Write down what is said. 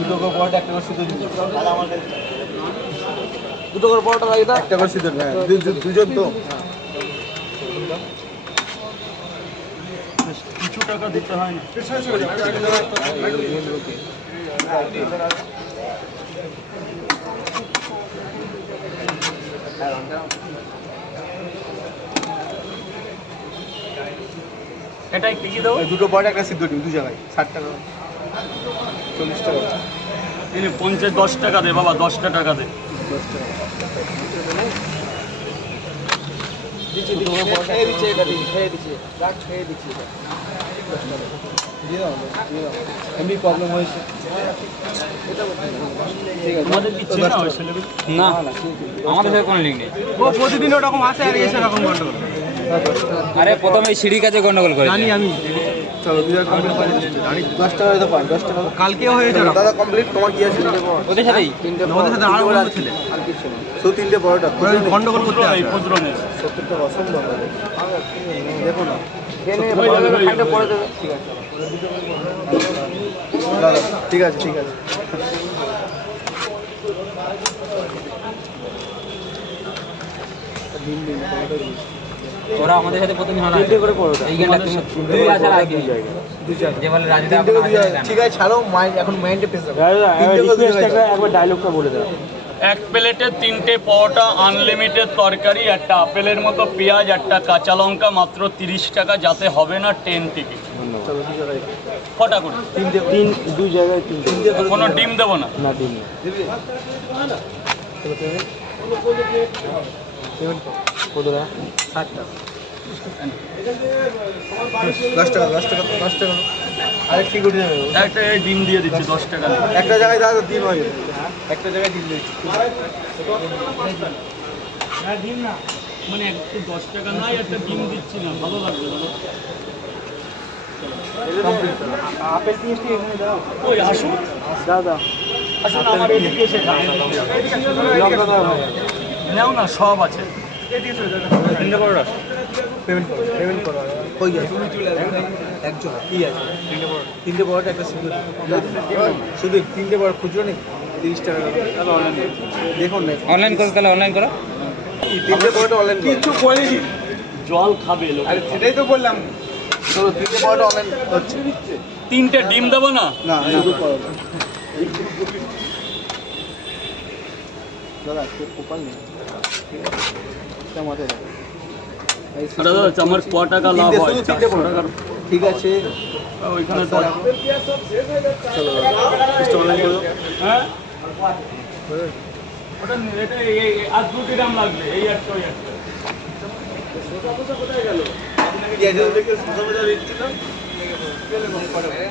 দুটো করে পরোটা একটা করে সিদ্ধ দিন দুটো করে পরোটা লাগে একটা করে সিদ্ধ হ্যাঁ দু- দু- দুজন তো কিছু টাকা দিতে হয় না এটাই কি কি দেবো ওই দুটো পরোটা একটা সিদ্ধ ডিম দু জায়গায় ষাট টাকা চল্লিশ টাকা। এই নে, পঞ্চাশ দশ টাকা দে বাবা দশটা টাকা দে। দশ টাকা। প্রতিদিন ওরকম আসে আর এসে এরকম গন্ডগোল আরে প্রথমে সিঁড়ির কাছে গন্ডগোল করে জানি আমি চলো দু জায়গায় কমপ্লিট করে দশ টাকা হয়তো পান দশ টাকা। কালকেও হয়েছে ওরকম। দাদা কমপ্লিট তোমার কি আছে? ওদের সাথেই? তিনটে ওদের সাথে আরও বন্ধু ছিল। আর কিছু না শুধু তিনটে পরোটা। গন্ডগোল করতে এই আসে। পুত্রনের সত্তর টাকা অসম্ভব দেখো না। ওই যাবে, ওই যাবে। পরে দেবে ঠিক আছে। দাদা ঠিক আছে পরোটা দিন। ওরা আমাদের সাথে প্রথমে হলো তিনটে করে পরোটা। এই গেমটা তুমি আসার আগে দুই দুই জায়গায় যে বলে রাজুদা তিনটে করে দুই ঠিক আছে ছাড়ো মাইন্ড এখন মাইন্ডে পেস একবার ডায়লগটা বলে দাও। এক প্লেটে তিনটে পরোটা আনলিমিটেড তরকারি একটা আপেলের মতো পেঁয়াজ একটা কাঁচা লঙ্কা মাত্র তিরিশ টাকা যাতে হবে না টেন টিকিট কটা করে? তিন দুই জায়গায় তিন তিনটে করে কোনো ডিম দেবো না। না ডিম না ষাট টাকা। দশ টাকা দশ টাকা দশ টাকা। আরেক ঠিক যাবে একটা এই ডিম দিয়ে দিচ্ছি দশ টাকা। একটা জায়গায় দাদা ডিম হয়ে একটা জায়গায় ডিম দিচ্ছি। ডিম না। মানে একটু দশ টাকা নাই একটা ডিম দিচ্ছি না। ভালো লাগবে দাদা আপেল পিএসটি এখানে দাও। ওই আসুন। দাদা আসুন আমার এদিকে এসে দাও। নাও না সব আছে। তিনটে পরোটা পেমেন্ট করো পেমেন্ট করো কই আছে একজন কি আছে? তিনটে বড় তিনটে বড়টা একটা সিদ্ধ শুধু তিনটে বড় খুচরো নেই? তিরিশ টাকা করে। দেখুন না অনলাইন করো তাহলে অনলাইন করো। তিনটে বড়টা অনলাইন কিছু বলিনি। জল খাবে লোক। আরে সেটাই তো বললাম। চলো তিনটে বড়টা অনলাইন হচ্ছে তিনটে ডিম দেবো না? না শুধু পরোটা দাদা কেউ কোপাল নেই ঠিক আছে? এটা মাথায় রাখো। দাদা আমার ক টাকা লাভ হয়। চারশো টাকার ঠিক আছে? ওইখানে আচ্ছা। চলো দাদা। অনলাইন করে হ্যাঁ? ওটা এটা এই- এই- এই- আর দু গ্রাম লাগবে এই একটা ওই একটা তিন জায়গায় তিন জায়গায় তুমি ডিম এই